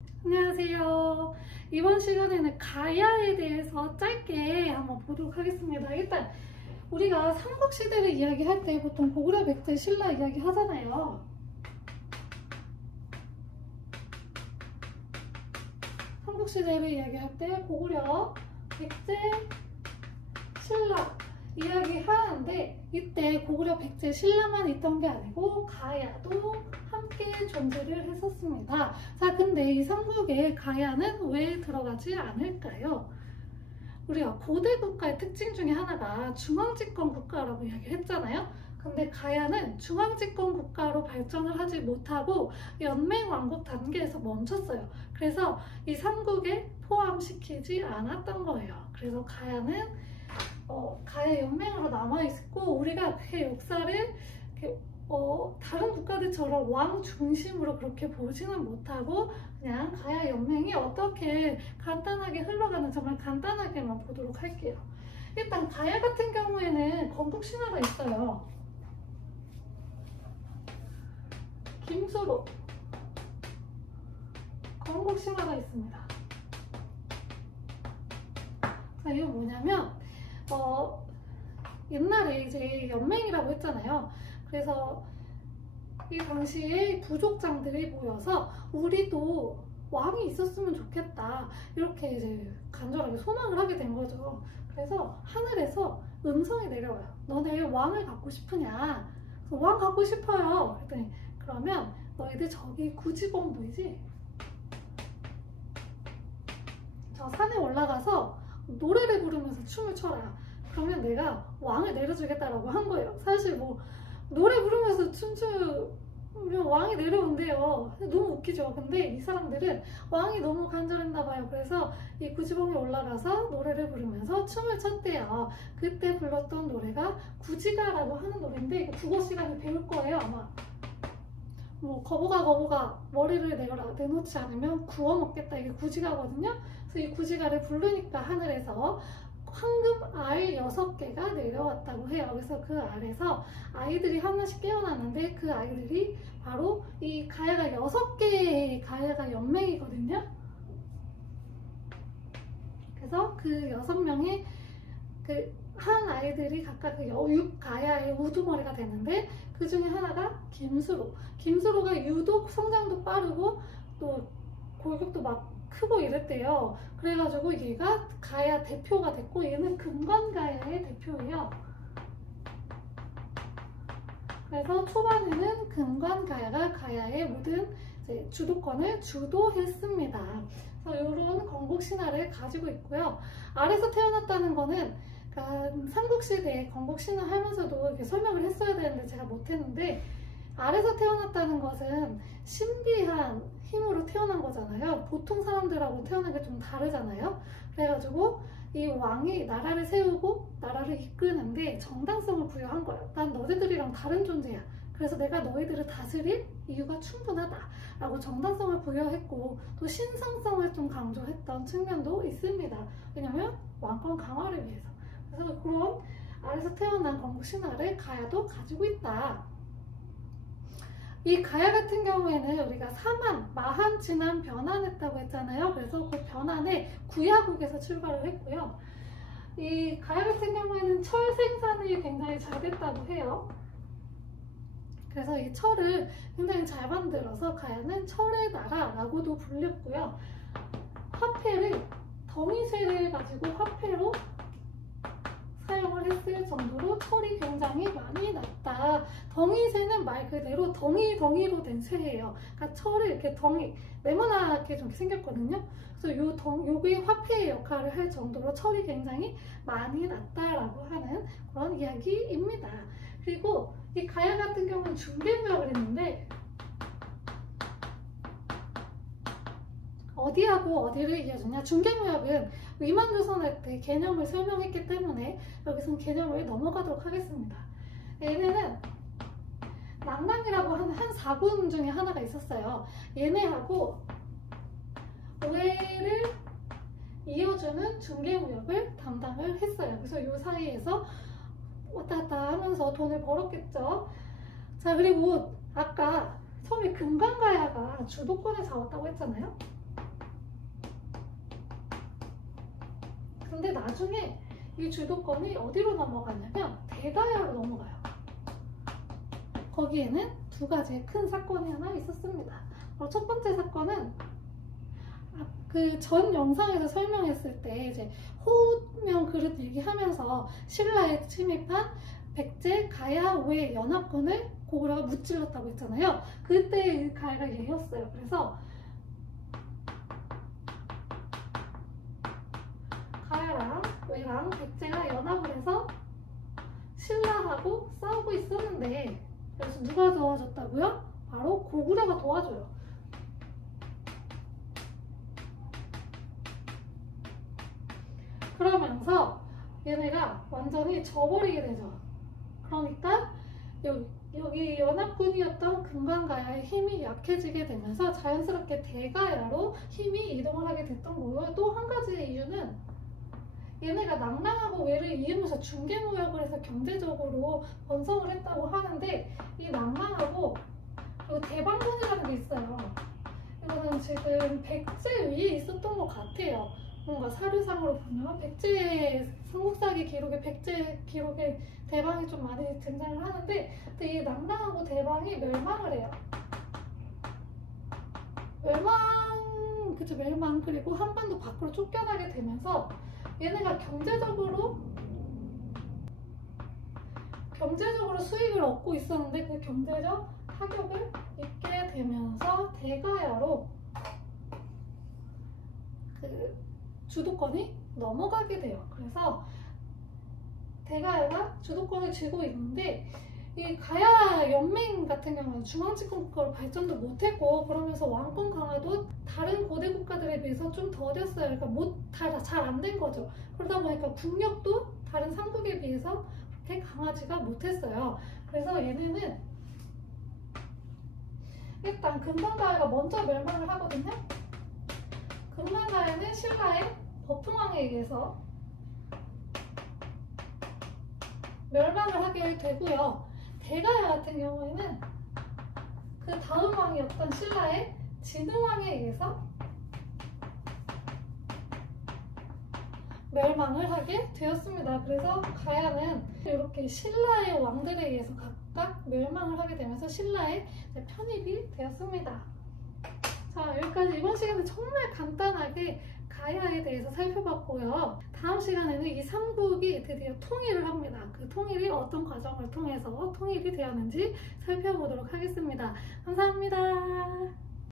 안녕하세요. 이번 시간에는 가야에 대해서 짧게 한번 보도록 하겠습니다. 일단 우리가 삼국시대를 이야기할 때 보통 고구려, 백제, 신라 이야기 하잖아요. 삼국시대를 이야기할 때 고구려, 백제, 신라 이야기 하는데 이때 고구려, 백제, 신라만 있던 게 아니고 가야도 함께 존재를 했었습니다. 자, 근데 이 삼국에 가야는 왜 들어가지 않을까요? 우리가 고대 국가의 특징 중에 하나가 중앙집권 국가라고 이야기를 했잖아요. 근데 가야는 중앙집권 국가로 발전을 하지 못하고 연맹왕국 단계에서 멈췄어요. 그래서 이 삼국에 포함시키지 않았던 거예요. 그래서 가야는 가야 연맹으로 남아있고 우리가 그 역사를 이렇게 다른 국가들처럼 왕 중심으로 그렇게 보지는 못하고 그냥 가야 연맹이 어떻게 간단하게 흘러가는 정말 간단하게만 보도록 할게요. 일단 가야 같은 경우에는 건국 신화가 있어요. 김수로 건국 신화가 있습니다. 자, 이건 뭐냐면 옛날에 이제 연맹이라고 했잖아요. 그래서 이 당시에 부족장들이 모여서 우리도 왕이 있었으면 좋겠다 이렇게 이제 간절하게 소망을 하게 된 거죠. 그래서 하늘에서 음성이 내려와요. 너네 왕을 갖고 싶으냐? 왕 갖고 싶어요. 그랬더니 그러면 너희들 저기 구지봉 보이지? 저 산에 올라가서 노래를 부르면서 춤을 춰라. 그러면 내가 왕을 내려주겠다라고 한 거예요. 사실 뭐 노래 부르면서 춤추면 왕이 내려온대요. 너무 웃기죠. 근데 이 사람들은 왕이 너무 간절했나 봐요. 그래서 이 구지봉에 올라가서 노래를 부르면서 춤을 췄대요. 그때 불렀던 노래가 구지가라고 하는 노래인데 이거 국어 시간에 배울 거예요 아마. 뭐 거북아 머리를 내놓지 않으면 구워 먹겠다, 이게 구지가거든요. 그래서 이 구지가를 부르니까 하늘에서 황금 알 6개가 내려왔다고 해요. 그래서 그 알에서 아이들이 하나씩 깨어났는데 그 아이들이 바로 이 가야가 6개의 가야가 연맹이거든요. 그래서 그 6명의 한 아이들이 각각 그 6가야의 우두머리가 됐는데 그 중에 하나가 김수로. 김수로가 유독 성장도 빠르고 또 골격도 막 크고 이랬대요. 그래가지고 얘가 가야 대표가 됐고 얘는 금관가야의 대표예요. 그래서 초반에는 금관가야가 가야의 모든 주도권을 주도했습니다. 그래서 이런 건국 신화를 가지고 있고요. 알에서 태어났다는 거는 삼국시대에 건국 신화 하면서도 이렇게 설명을 했어야 되는데 제가 못했는데 알에서 태어났다는 것은 신비한 힘으로 태어난 거잖아요. 보통 사람들하고 태어난 게 좀 다르잖아요. 그래가지고 이 왕이 나라를 세우고 나라를 이끄는데 정당성을 부여한 거예요. 난 너희들이랑 다른 존재야. 그래서 내가 너희들을 다스릴 이유가 충분하다 라고 정당성을 부여했고 또 신성성을 좀 강조했던 측면도 있습니다. 왜냐면 왕권 강화를 위해서. 그래서 그런 알에서 태어난 건국 신화를 가야도 가지고 있다. 이 가야 같은 경우에는 우리가 사만, 마한, 진한, 변한했다고 했잖아요. 그래서 그 변한의 구야국에서 출발을 했고요. 이 가야 같은 경우에는 철 생산이 굉장히 잘 됐다고 해요. 그래서 이 철을 굉장히 잘 만들어서 가야는 철의 나라라고도 불렸고요. 화폐를 덩이쇠를 가지고 화폐로 사용을 했을 정도로 철이 굉장히 많이 났다. 덩이쇠는 말 그대로 덩이로 된 쇠예요. 그러니까 철을 이렇게 네모나게 좀 생겼거든요. 그래서 요게 화폐의 역할을 할 정도로 철이 굉장히 많이 났다라고 하는 그런 이야기입니다. 그리고 이 가야 같은 경우는 중개무역을 했는데 어디하고 어디를 이어주냐? 중개무역은 위만조선할 때 개념을 설명했기 때문에 여기서는 개념을 넘어가도록 하겠습니다. 얘네는 낭랑이라고 하는 한 사군 중에 하나가 있었어요. 얘네하고 오해를 이어주는 중개무역을 담당을 했어요. 그래서 이 사이에서 왔다 갔다 하면서 돈을 벌었겠죠. 자, 그리고 아까 처음에 금관가야가 주도권을 잡았다고 했잖아요. 근데 나중에 이 주도권이 어디로 넘어가냐면 대가야로 넘어가요. 거기에는 두 가지의 큰 사건이 하나 있었습니다. 바로 첫 번째 사건은 그 전 영상에서 설명했을 때 이제 호우명 그릇 얘기하면서 신라에 침입한 백제, 가야, 웨 연합군을 고구려가 무찔렀다고 했잖아요. 그때 가야가 얘였어요. 그래서 가야랑 웨랑 백제가 연합을 해서 신라하고 싸우고 있었는데, 그래서 누가 도와줬다고요? 바로 고구려가 도와줘요. 그러면서 얘네가 완전히 져버리게 되죠. 그러니까 여기 연합군이었던 금관가야의 힘이 약해지게 되면서 자연스럽게 대가야로 힘이 이동을 하게 됐던 거고요. 또 한 가지의 이유는 얘네가 낭랑하고 외를 이으면서 중개무역을 해서 경제적으로 번성을 했다고 하는데, 이 낭랑하고 그리고 대방군이라는 게 있어요. 이거는 지금 백제 위에 있었던 것 같아요. 뭔가 사료상으로 보면 백제 삼국사기 기록에 백제 기록에 대방이 좀 많이 등장을 하는데, 근데 이 낭랑하고 대방이 멸망을 해요. 멸망. 그리고 한반도 밖으로 쫓겨나게 되면서 얘네가 경제적으로 수익을 얻고 있었는데, 그 경제적 타격을 입게 되면서 대가야로 그 주도권이 넘어가게 돼요. 그래서 대가야가 주도권을 쥐고 있는데, 이 가야 연맹 같은 경우는 중앙집권국가로 발전도 못했고, 그러면서 왕권 강화도 다른 고대 국가들에 비해서 좀 더뎠어요. 그러니까 잘 안 된 거죠. 그러다 보니까 국력도 다른 삼국에 비해서 그렇게 강하지가 못했어요. 그래서 얘네는 일단 금관가야가 먼저 멸망을 하거든요. 금관가야는 신라의 버풍왕에 의해서 멸망을 하게 되고요. 대가야 같은 경우에는 그 다음 왕이었던 신라의 진흥왕에 의해서 멸망을 하게 되었습니다. 그래서 가야는 이렇게 신라의 왕들에 의해서 각각 멸망을 하게 되면서 신라에 편입이 되었습니다. 자, 여기까지 이번 시간에 정말 간단하게 가야에 대해서 살펴봤고요. 다음 시간에는 이 삼국이 드디어 통일을 합니다. 그 통일이 어떤 과정을 통해서 통일이 되었는지 살펴보도록 하겠습니다. 감사합니다.